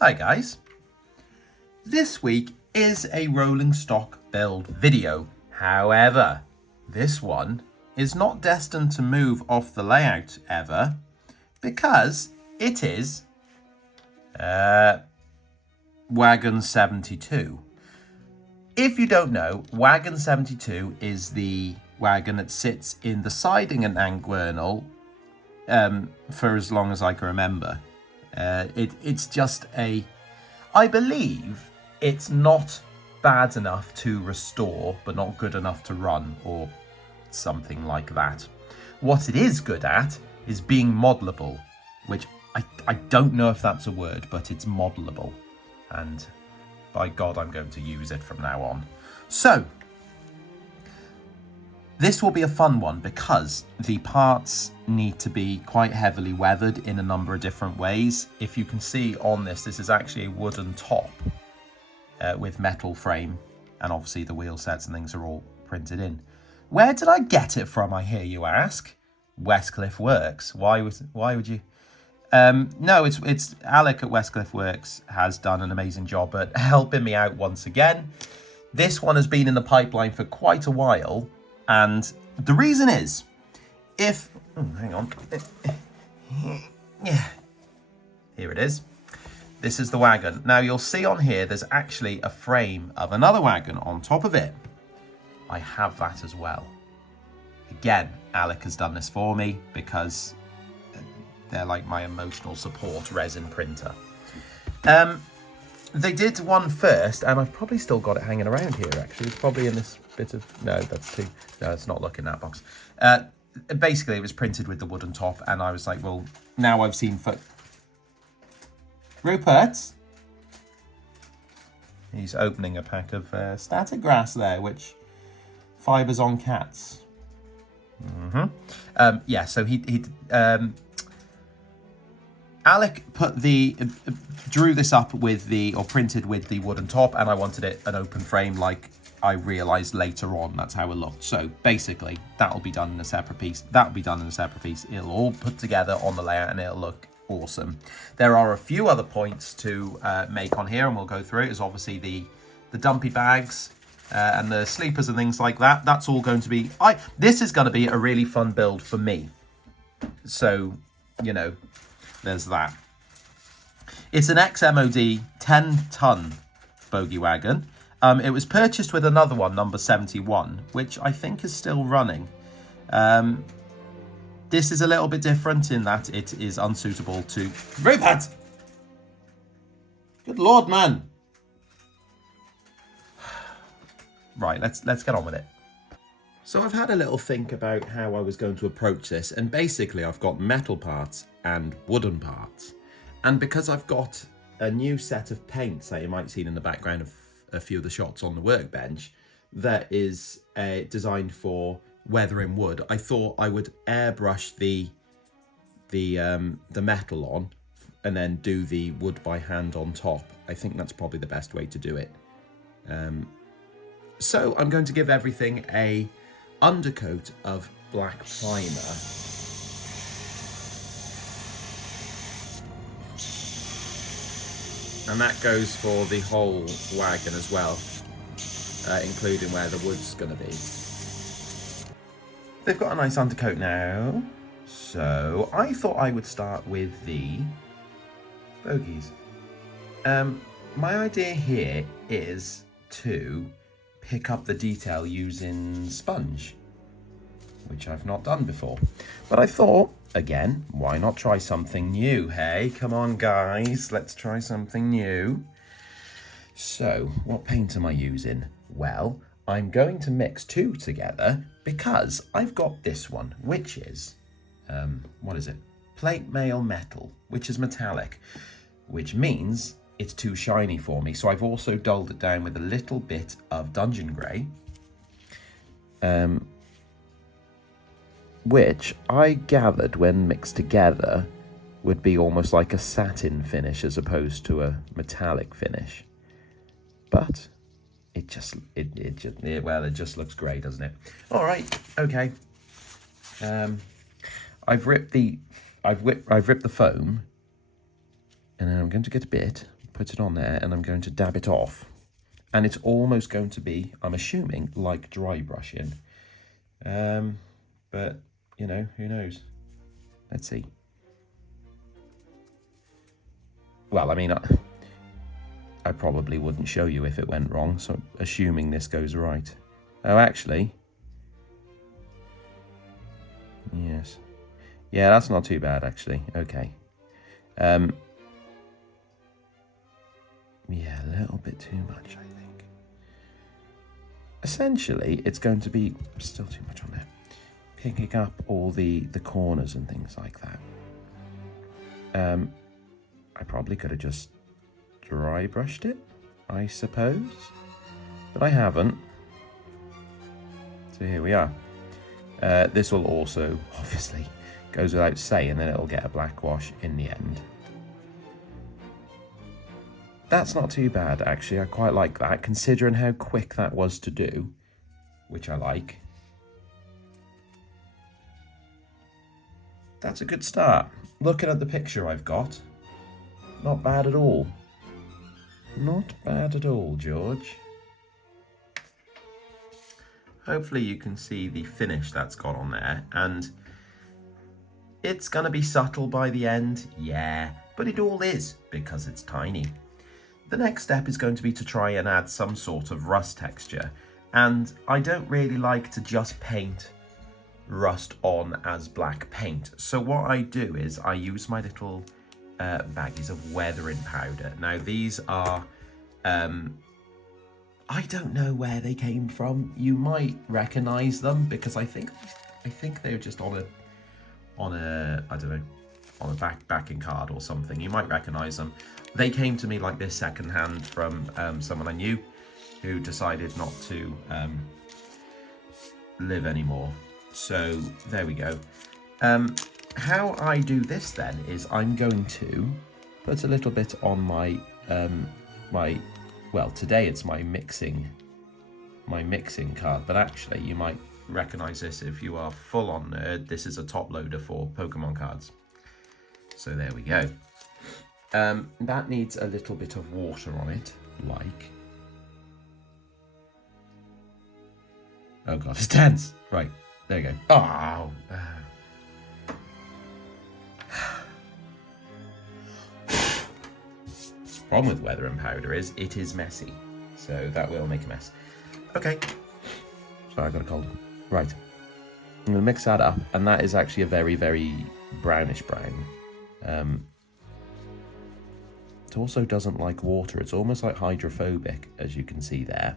Hi guys, this week is a rolling stock build video. However, this one is not destined to move off the layout ever because it is Wagon 72. If you don't know, Wagon 72 is the wagon that sits in the siding at Nant Gwernol for as long as I can remember. It's just I believe it's not bad enough to restore, but not good enough to run, or something like that. What it is good at is being modelable, which I don't know if that's a word, but it's modelable. And by God, I'm going to use it from now on. So, this will be a fun one because the parts need to be quite heavily weathered in a number of different ways. If you can see on this is actually a wooden top with metal frame, and obviously the wheel sets and things are all printed in. Where did I get it from, I hear you ask? Westcliff Works. Why would you? No, it's Alec at Westcliff Works has done an amazing job at helping me out once again. This one has been in the pipeline for quite a while. And the reason is, hang on. Yeah, here it is. This is the wagon. Now you'll see on here, there's actually a frame of another wagon on top of it. I have that as well. Again, Alec has done this for me because they're like my emotional support resin printer. They did one first, and I've probably still got it hanging around here, actually. It's probably in this bit of... No, that's too... No, it's not looking in that box. Basically, it was printed with the wooden top, and I was like, well, now I've seen... Rupert? He's opening a pack of static grass there, which fibres on cats. Yeah, so he Alec drew this up with printed with the wooden top, and I wanted it an open frame like I realised later on that's how it looked. So basically, that'll be done in a separate piece. It'll all put together on the layout and it'll look awesome. There are a few other points to make on here, and we'll go through it. Is obviously the dumpy bags and the sleepers and things like that. That's all going to be... This is going to be a really fun build for me. So, you know... There's that. It's an ex-MOD 10-ton bogie wagon. It was purchased with another one, number 71, which I think is still running. This is a little bit different in that it is unsuitable to... Rupert! Good Lord, man! Right, let's get on with it. So I've had a little think about how I was going to approach this, and basically I've got metal parts and wooden parts. And because I've got a new set of paints that you might see in the background of a few of the shots on the workbench that is designed for weathering wood, I thought I would airbrush the metal on and then do the wood by hand on top. I think that's probably the best way to do it. So I'm going to give everything a undercoat of black primer. And that goes for the whole wagon as well, including where the wood's going to be. They've got a nice undercoat now, so I thought I would start with the bogies. My idea here is to pick up the detail using sponge, which I've not done before. But I thought, again, why not try something new, hey? Come on, guys, let's try something new. So, what paint am I using? Well, I'm going to mix two together because I've got this one, which is, what is it? Plate mail metal, which is metallic, which means it's too shiny for me. So I've also dulled it down with a little bit of Dungeon Grey, which I gathered when mixed together would be almost like a satin finish as opposed to a metallic finish. But it just looks great, doesn't it? All right, okay. I've ripped the foam, and I'm going to get a bit put it on there, and I'm going to dab it off. And it's almost going to be, I'm assuming, like dry brushing. But, you know, who knows? Let's see. Well, I mean, I probably wouldn't show you if it went wrong, so assuming this goes right. Oh, actually. Yes. Yeah, that's not too bad, actually. Okay. Yeah, a little bit too much, I think. Essentially, it's going to be still too much on there. Picking up all the corners and things like that. I probably could have just dry brushed it, I suppose, but I haven't. So here we are. This will also, obviously, goes without saying that it'll get a black wash in the end. That's not too bad, actually. I quite like that, considering how quick that was to do, which I like. That's a good start. Looking at the picture I've got, not bad at all. Not bad at all, George. Hopefully you can see the finish that's got on there, and it's gonna be subtle by the end, yeah, but it all is because it's tiny. The next step is going to be to try and add some sort of rust texture, and I don't really like to just paint rust on as black paint. So what I do is I use my little baggies of weathering powder. Now these are, I don't know where they came from. You might recognize them because I think they're just on a I don't know, on a backing card or something. You might recognize them. They came to me like this secondhand from someone I knew who decided not to live anymore. So there we go. How I do this then is I'm going to put a little bit on my well, today it's my mixing card, but actually you might recognize this if you are full on nerd. This is a top loader for Pokemon cards. So there we go. That needs a little bit of water on it, like. Oh god, it's tense. Right, there you go. Oh. Problem with weather and powder is it is messy, so that will make a mess. Okay. Sorry, I got a cold. Right. I'm going to mix that up, and that is actually a very, very brownish brown. It also doesn't like water. It's almost like hydrophobic, as you can see there.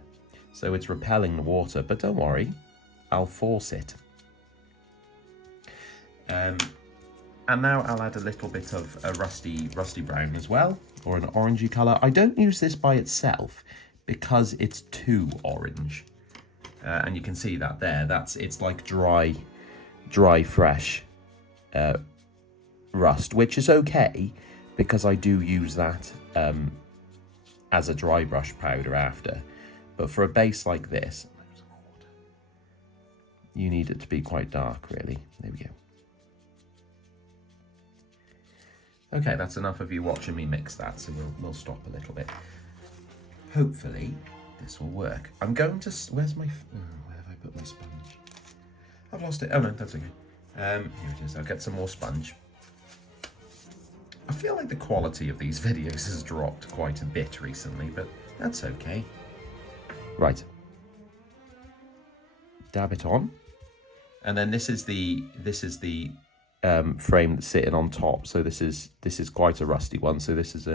So it's repelling the water, but don't worry, I'll force it. And now I'll add a little bit of a rusty brown as well, or an orangey colour. I don't use this by itself because it's too orange. And you can see that there. It's like dry, fresh rust, which is okay because I do use that as a dry brush powder after. But for a base like this, you need it to be quite dark, really. There we go. Okay, that's enough of you watching me mix that, so we'll stop a little bit. Hopefully, this will work. I'm going to... Where's my... where have I put my sponge? I've lost it. Oh, no, that's okay. Here it is. I'll get some more sponge. I feel like the quality of these videos has dropped quite a bit recently, but that's okay. Right. Dab it on. And then this is the frame that's sitting on top. So this is quite a rusty one. So this is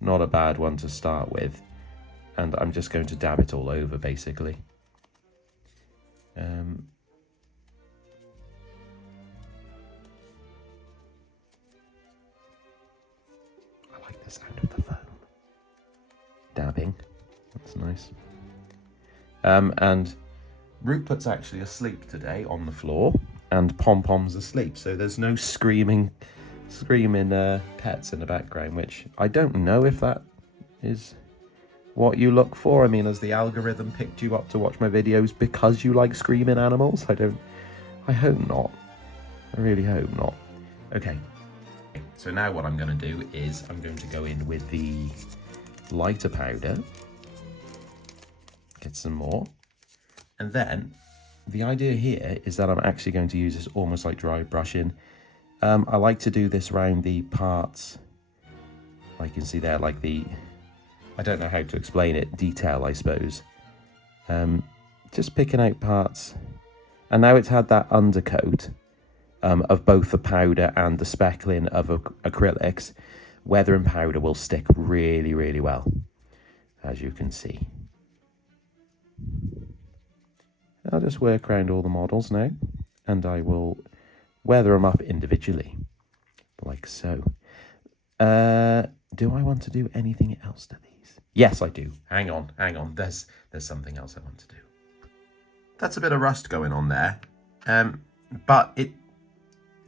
not a bad one to start with. And I'm just going to dab it all over, basically. I like the sound of the foam. Dabbing. That's nice. And Rupert's actually asleep today on the floor, and Pom-Pom's asleep, so there's no screaming pets in the background, which I don't know if that is what you look for. I mean, has the algorithm picked you up to watch my videos because you like screaming animals? I hope not. I really hope not. Okay. So now what I'm going to do is I'm going to go in with the lighter powder, get some more, and then the idea here is that I'm actually going to use this almost like dry brushing. I like to do this around the parts, like you can see there, like the, I don't know how to explain it, detail I suppose. Just picking out parts, and now it's had that undercoat of both the powder and the speckling of acrylics. Weathering powder will stick really, really well, as you can see. I'll just work around all the models now, and I will weather them up individually, like so. Do I want to do anything else to these? Yes, I do. Hang on. There's something else I want to do. That's a bit of rust going on there, but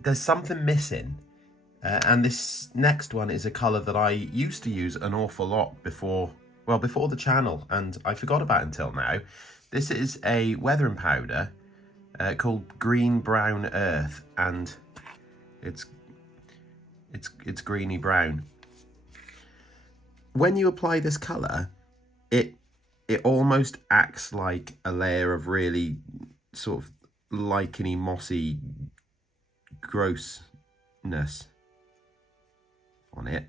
there's something missing. And this next one is a colour that I used to use an awful lot before the channel, and I forgot about until now. This is a weathering powder called Green Brown Earth, and it's greeny brown. When you apply this colour, it almost acts like a layer of really sort of licheny, mossy grossness on it.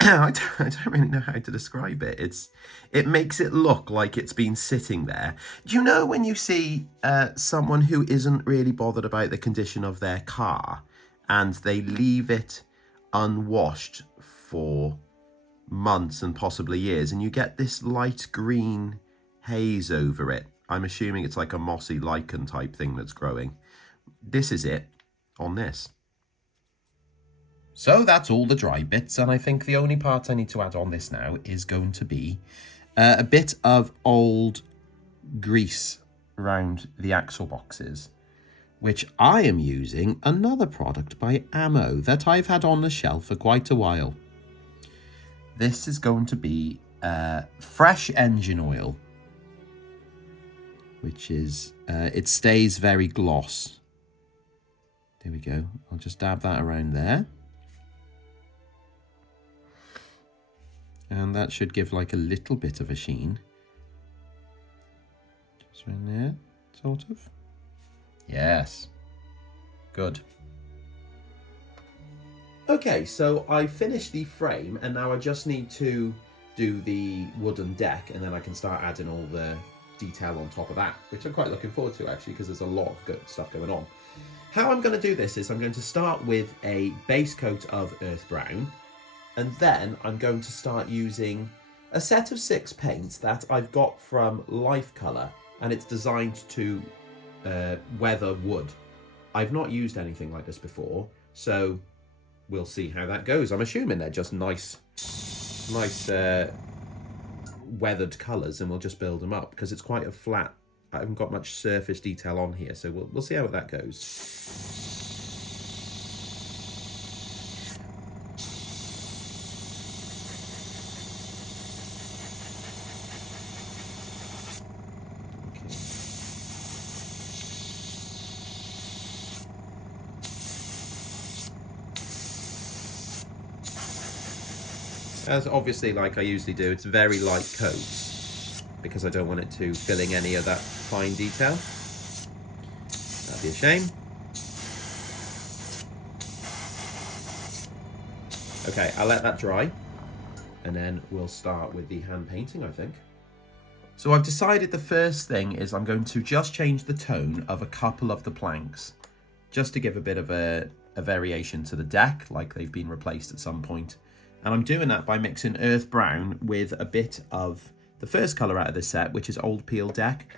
I don't really know how to describe it. It makes it look like it's been sitting there. Do you know when you see someone who isn't really bothered about the condition of their car and they leave it unwashed for months and possibly years, and you get this light green haze over it? I'm assuming it's like a mossy lichen type thing that's growing. This is it on this. So that's all the dry bits, and I think the only part I need to add on this now is going to be a bit of old grease around the axle boxes, which I am using another product by Ammo that I've had on the shelf for quite a while. This is going to be fresh engine oil, which is, it stays very gloss. There we go. I'll just dab that around there. And that should give like a little bit of a sheen. Just around there, sort of. Yes. Good. Okay, so I finished the frame, and now I just need to do the wooden deck, and then I can start adding all the detail on top of that, which I'm quite looking forward to actually, because there's a lot of good stuff going on. How I'm going to do this is I'm going to start with a base coat of earth brown, and then I'm going to start using a set of 6 paints that I've got from Life Colour, and it's designed to weather wood. I've not used anything like this before, so we'll see how that goes. I'm assuming they're just nice weathered colours, and we'll just build them up because it's quite a flat. I haven't got much surface detail on here, so we'll see how that goes. As obviously, like I usually do, it's very light coats because I don't want it to filling any of that fine detail. That'd be a shame. Okay, I'll let that dry, and then we'll start with the hand painting, I think. So I've decided the first thing is I'm going to just change the tone of a couple of the planks, just to give a bit of a variation to the deck, like they've been replaced at some point. And I'm doing that by mixing earth brown with a bit of the first colour out of this set, which is Old Peel Deck.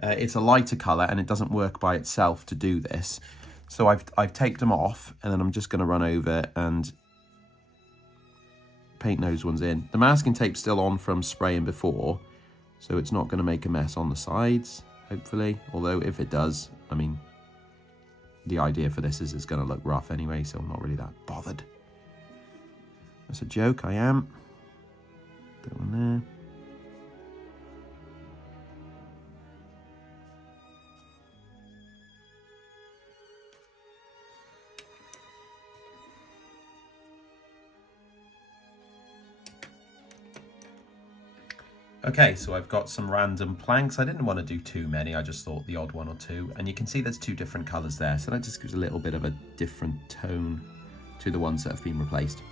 It's a lighter colour, and it doesn't work by itself to do this. So I've taped them off, and then I'm just going to run over and paint those ones in. The masking tape's still on from spraying before, so it's not going to make a mess on the sides, hopefully. Although if it does, I mean, the idea for this is it's going to look rough anyway, so I'm not really that bothered. That's a joke, I am. That one there. Okay, so I've got some random planks. I didn't want to do too many, I just thought the odd one or two. And you can see there's two different colours there, so that just gives a little bit of a different tone to the ones that have been replaced.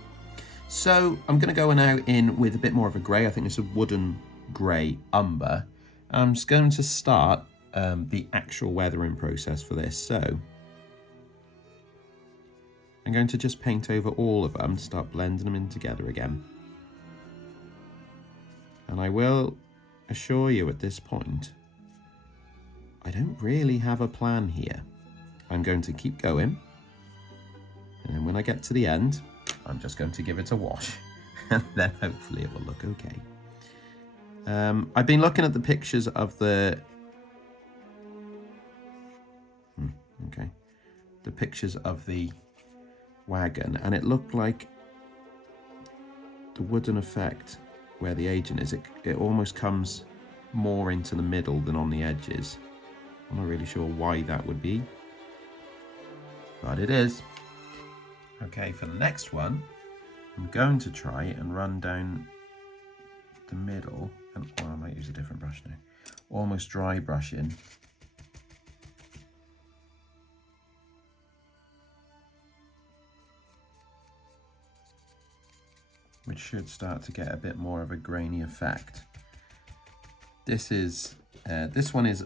So I'm going to go now in with a bit more of a grey. I think it's a wooden grey umber. I'm just going to start the actual weathering process for this. So I'm going to just paint over all of them, start blending them in together again. And I will assure you at this point, I don't really have a plan here. I'm going to keep going. And then when I get to the end, I'm just going to give it a wash. And then hopefully it will look okay. I've been looking at the pictures of the... the pictures of the wagon, and it looked like the wooden effect where the agent is, it almost comes more into the middle than on the edges. I'm not really sure why that would be, but it is. Okay, for the next one, I'm going to try and run down the middle, and I might use a different brush now, almost dry brushing. Which should start to get a bit more of a grainy effect. This one is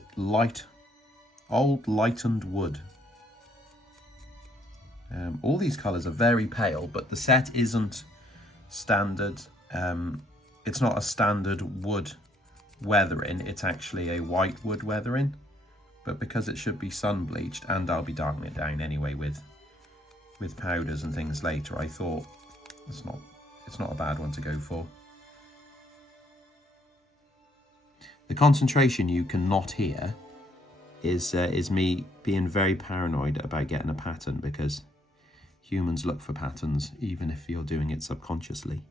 old lightened wood. All these colours are very pale, but the set isn't standard. It's not a standard wood weathering, it's actually a white wood weathering. But because it should be sun bleached, and I'll be darkening it down anyway with powders and things later, I thought it's not a bad one to go for. The concentration you cannot hear is me being very paranoid about getting a pattern, because humans look for patterns even if you're doing it subconsciously.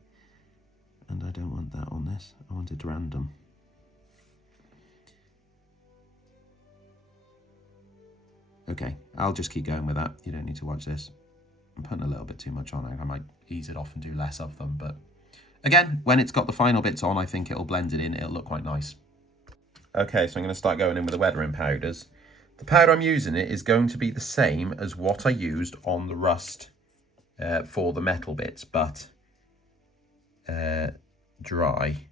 And I don't want that on this. I want it random. Okay, I'll just keep going with that. You don't need to watch this. I'm putting a little bit too much on. I might ease it off and do less of them, but again, when it's got the final bits on, I think it'll blend it in. It'll look quite nice. Okay, so I'm going to start going in with the weathering powders. The powder I'm using is going to be the same as what I used on the rust for the metal bits, but dry.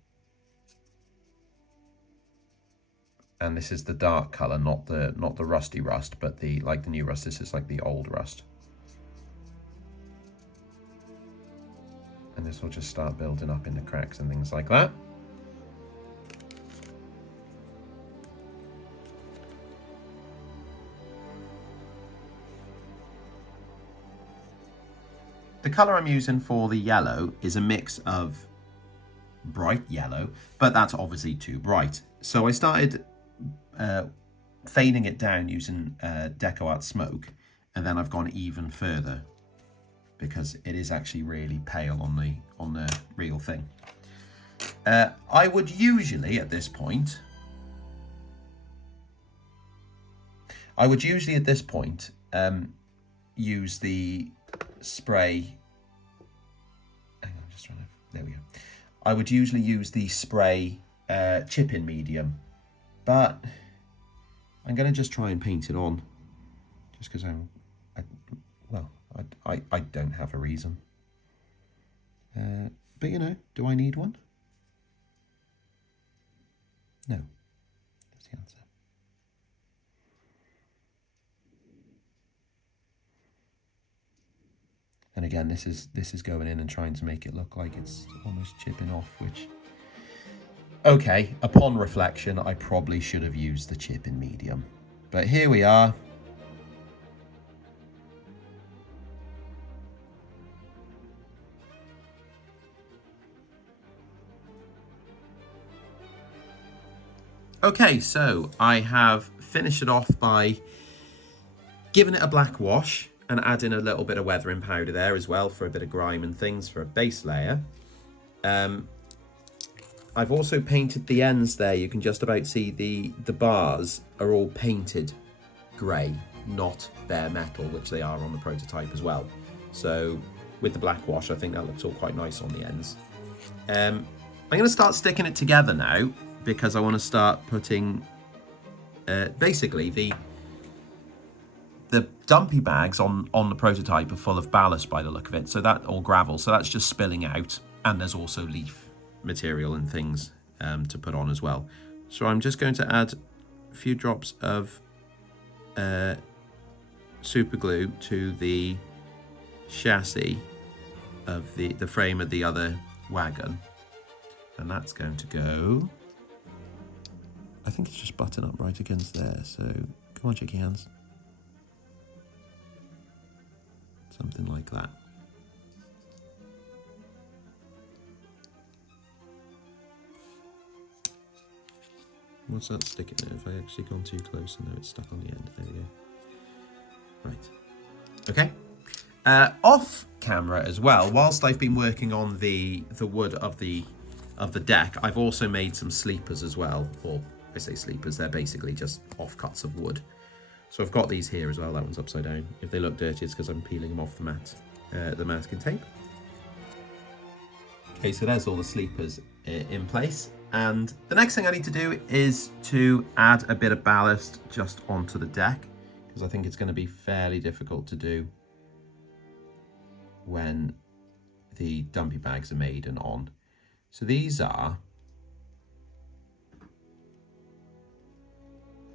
And this is the dark colour, not the rusty rust, but like the new rust. This is like the old rust. And this will just start building up in the cracks and things like that. The colour I'm using for the yellow is a mix of bright yellow, but that's obviously too bright. So I started fading it down using Deco Art Smoke, and then I've gone even further because it is actually really pale on the real thing. I would usually at this point use the spray. Hang on, just trying to. There we go. I would usually use the spray chip-in medium, but I'm going to just try and paint it on, just because I don't have a reason. But you know, do I need one? No. That's the answer. And again, this is going in and trying to make it look like it's almost chipping off, which, okay, upon reflection, I probably should have used the chip-in medium. But here we are. Okay, so I have finished it off by giving it a black wash and adding a little bit of weathering powder there as well for a bit of grime and things for a base layer. I've also painted the ends there. You can just about see the bars are all painted grey, not bare metal, which they are on the prototype as well. So with the black wash, I think that looks all quite nice on the ends. I'm going to start sticking it together now because I want to start putting basically the dumpy bags on the prototype are full of ballast by the look of it, so that, or gravel, so that's just spilling out, and there's also leaf material and things to put on as well. So I'm just going to add a few drops of super glue to the chassis of the frame of the other wagon, and that's going to go, I think it's just button up right against there, so come on, cheeky hands. Something like that. What's that sticking there? If I actually gone too close and now it's stuck on the end. There we go. Right. Okay. Off camera as well, whilst I've been working on the wood of the deck, I've also made some sleepers as well. Or I say sleepers, they're basically just offcuts of wood. So I've got these here as well. That one's upside down. If they look dirty, it's because I'm peeling them off the mat, the masking tape. Okay, so there's all the sleepers in place. And the next thing I need to do is to add a bit of ballast just onto the deck, because I think it's going to be fairly difficult to do when the dumpy bags are made and on. So these are,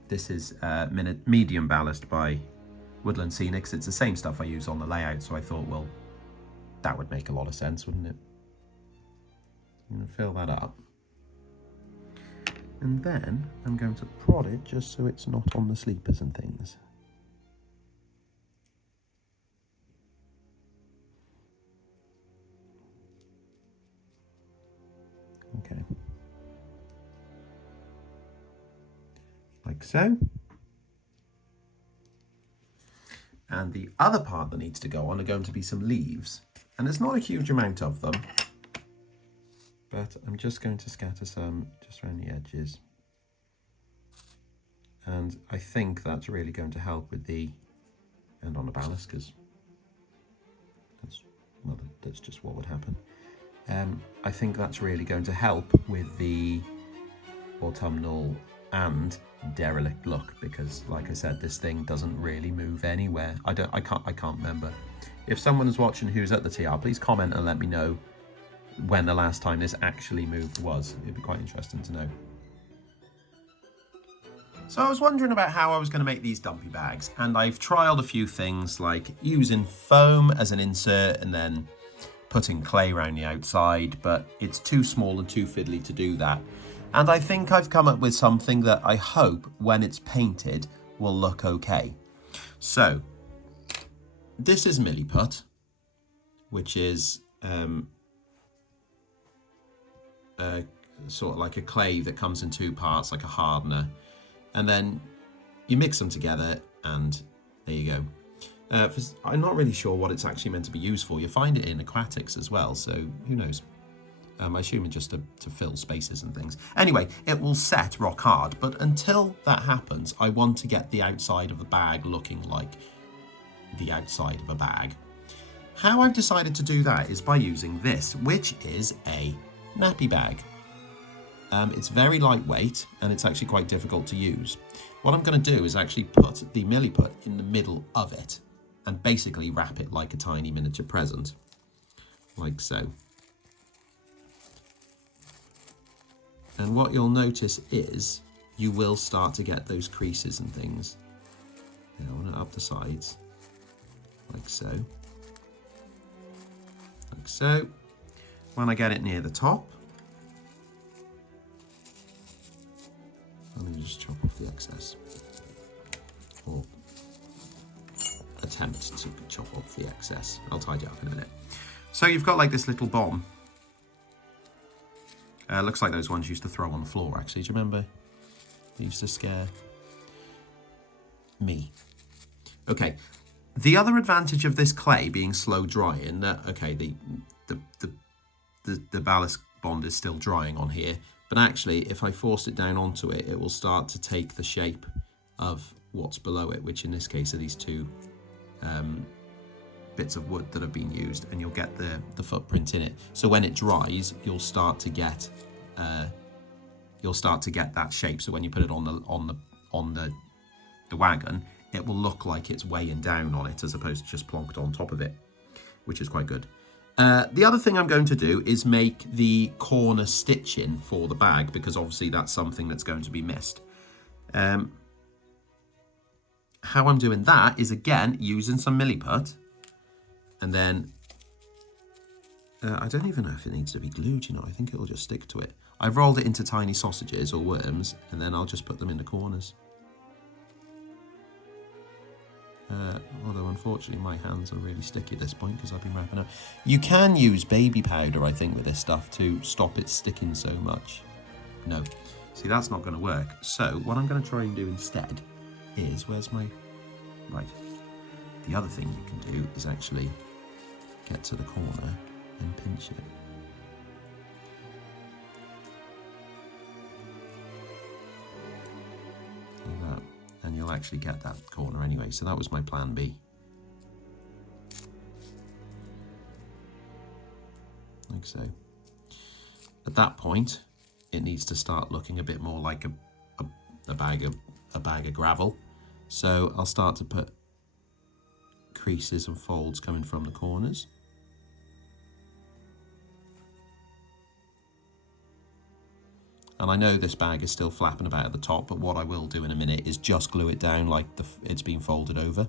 this is medium ballast by Woodland Scenics. It's the same stuff I use on the layout, so I thought, well, that would make a lot of sense, wouldn't it? I'm going to fill that up. And then I'm going to prod it just so it's not on the sleepers and things. Okay. Like so. And the other part that needs to go on are going to be some leaves. And there's not a huge amount of them, but I'm just going to scatter some just around the edges. And I think that's really going to help with the end on the ballast, because that's just what would happen. I think that's really going to help with the autumnal and derelict look, because like I said, this thing doesn't really move anywhere. I can't remember. If someone is watching who's at the TR, please comment and let me know when the last time this actually moved was. It'd be quite interesting to know. So I was wondering about how I was going to make these dumpy bags, and I've trialed a few things like using foam as an insert and then putting clay around the outside, but it's too small and too fiddly to do that. And I think I've come up with something that I hope when it's painted will look okay. So this is milliput, which is sort of like a clay that comes in two parts, like a hardener, and then you mix them together and there you go. I'm not really sure what it's actually meant to be used for. You find it in aquatics as well, so who knows. I assume it's just to fill spaces and things. Anyway, it will set rock hard, but until that happens, I want to get the outside of the bag looking like the outside of a bag. How I've decided to do that is by using this, which is a nappy bag. It's very lightweight and it's actually quite difficult to use. What I'm going to do is actually put the milliput in the middle of it and basically wrap it like a tiny miniature present, like so. And what you'll notice is you will start to get those creases and things. I want it up the sides, like so. Like so. When I get it near the top, I'm going to just chop off the excess. Or attempt to chop off the excess. I'll tidy it up in a minute. So you've got like this little bomb. Looks like those ones you used to throw on the floor, actually. Do you remember? They used to scare me. Okay. The other advantage of this clay being slow drying, that okay, the ballast bond is still drying on here, but actually, if I force it down onto it, it will start to take the shape of what's below it, which in this case are these two bits of wood that have been used, and you'll get the footprint in it. So when it dries, you'll start to get that shape. So when you put it on the wagon, it will look like it's weighing down on it as opposed to just plonked on top of it, which is quite good. The other thing I'm going to do is make the corner stitching for the bag, because obviously that's something that's going to be missed. How I'm doing that is, again, using some milliput, and then I don't even know if it needs to be glued, you know, I think it'll just stick to it. I've rolled it into tiny sausages or worms, and then I'll just put them in the corners. Although unfortunately my hands are really sticky at this point because I've been wrapping up. You can use baby powder, I think, with this stuff to stop it sticking so much. No, see, that's not going to work. So what I'm going to try and do instead is, where's my, right, the other thing you can do is actually get to the corner and pinch it. Like that. And you'll actually get that corner anyway. So that was my plan B. Like so. At that point, it needs to start looking a bit more like a bag of gravel. So I'll start to put creases and folds coming from the corners. And I know this bag is still flapping about at the top, but what I will do in a minute is just glue it down like it's been folded over.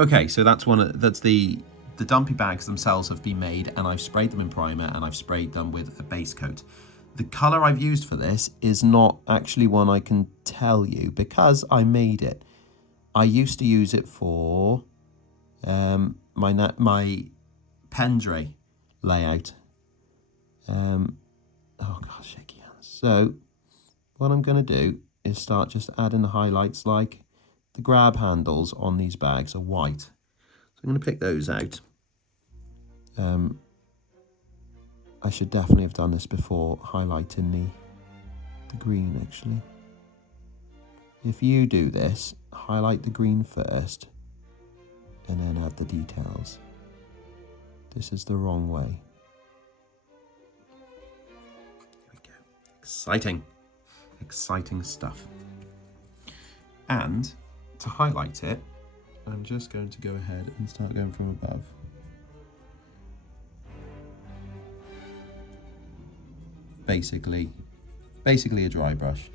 Okay, so that's the dumpy bags themselves have been made, and I've sprayed them in primer and I've sprayed them with a base coat. The colour I've used for this is not actually one I can tell you because I made it. I used to use it for my Pendre layout. Oh God, shaky hands. So what I'm going to do is start just adding the highlights, like the grab handles on these bags are white. So I'm going to pick those out. I should definitely have done this before highlighting the green, actually. If you do this, highlight the green first and then add the details. This is the wrong way. Exciting, exciting stuff. And to highlight it, I'm just going to go ahead and start going from above. Basically a dry brush.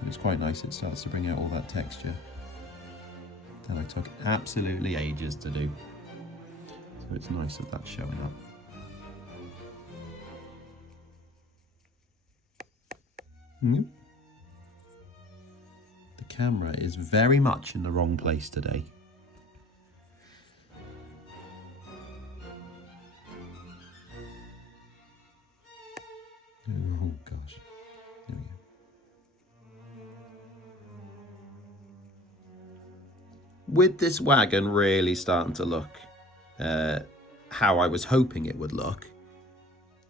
And it's quite nice, it starts to bring out all that texture that I took absolutely ages to do. So it's nice that that's showing up. The camera is very much in the wrong place today. Oh gosh. There we go. With this wagon really starting to look how I was hoping it would look,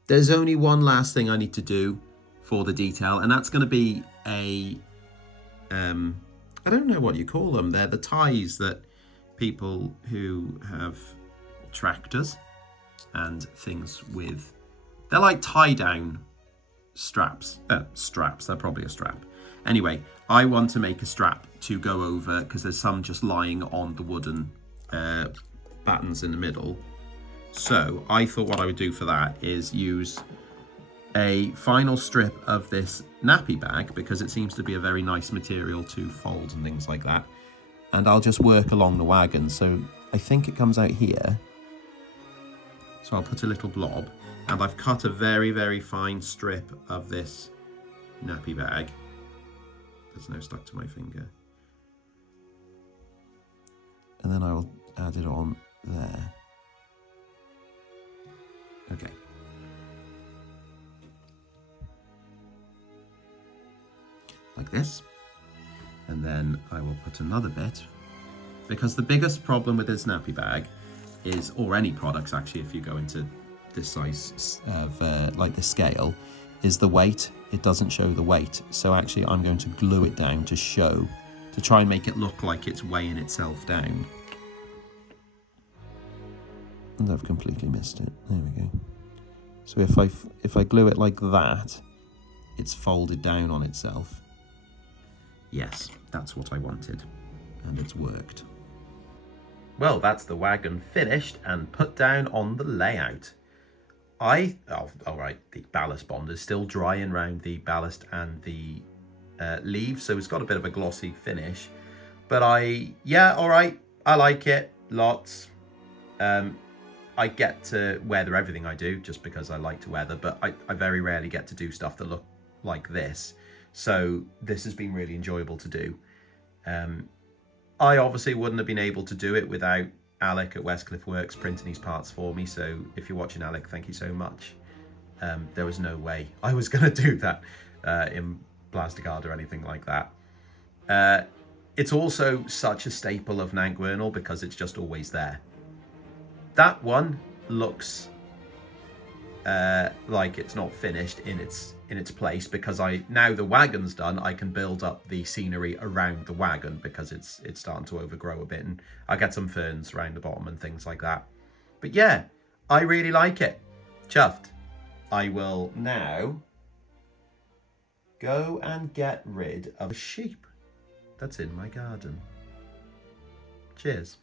there's only one last thing I need to do for the detail, and that's going to be a I don't know what you call them. They're the ties that people who have tractors and things with, they're like tie down straps. They're probably a strap. Anyway, I want to make a strap to go over, because there's some just lying on the wooden battens in the middle. So I thought what I would do for that is use a final strip of this nappy bag, because it seems to be a very nice material to fold and things like that. And I'll just work along the wagon. So I think it comes out here. So I'll put a little blob, and I've cut a very, very fine strip of this nappy bag. There's no stuck to my finger. And then I'll add it on there. Okay. Like this. And then I will put another bit, because the biggest problem with this nappy bag is, or any products actually, if you go into this size of like this scale, is the weight. it doesn't show the weight. So actually I'm going to glue it down to try and make it look like it's weighing itself down. And I've completely missed it. There we go. So if I glue it like that, it's folded down on itself. Yes, that's what I wanted, and it's worked. Well, that's the wagon finished and put down on the layout. All right, the ballast bond is still drying around the ballast and the leaves, so it's got a bit of a glossy finish. But yeah, all right, I like it, lots. I get to weather everything I do just because I like to weather, but I very rarely get to do stuff that look like this. So this has been really enjoyable to do. I obviously wouldn't have been able to do it without Alec at Westcliff Works printing these parts for me. So if you're watching, Alec, thank you so much. There was no way I was going to do that in plastic art or anything like that. It's also such a staple of Nant Gwernol because it's just always there. That one looks like it's not finished in its place because now the wagon's done, I can build up the scenery around the wagon because it's starting to overgrow a bit, and I get some ferns around the bottom and things like that. But yeah, I really like it. Chuffed. I will now go and get rid of a sheep that's in my garden. Cheers.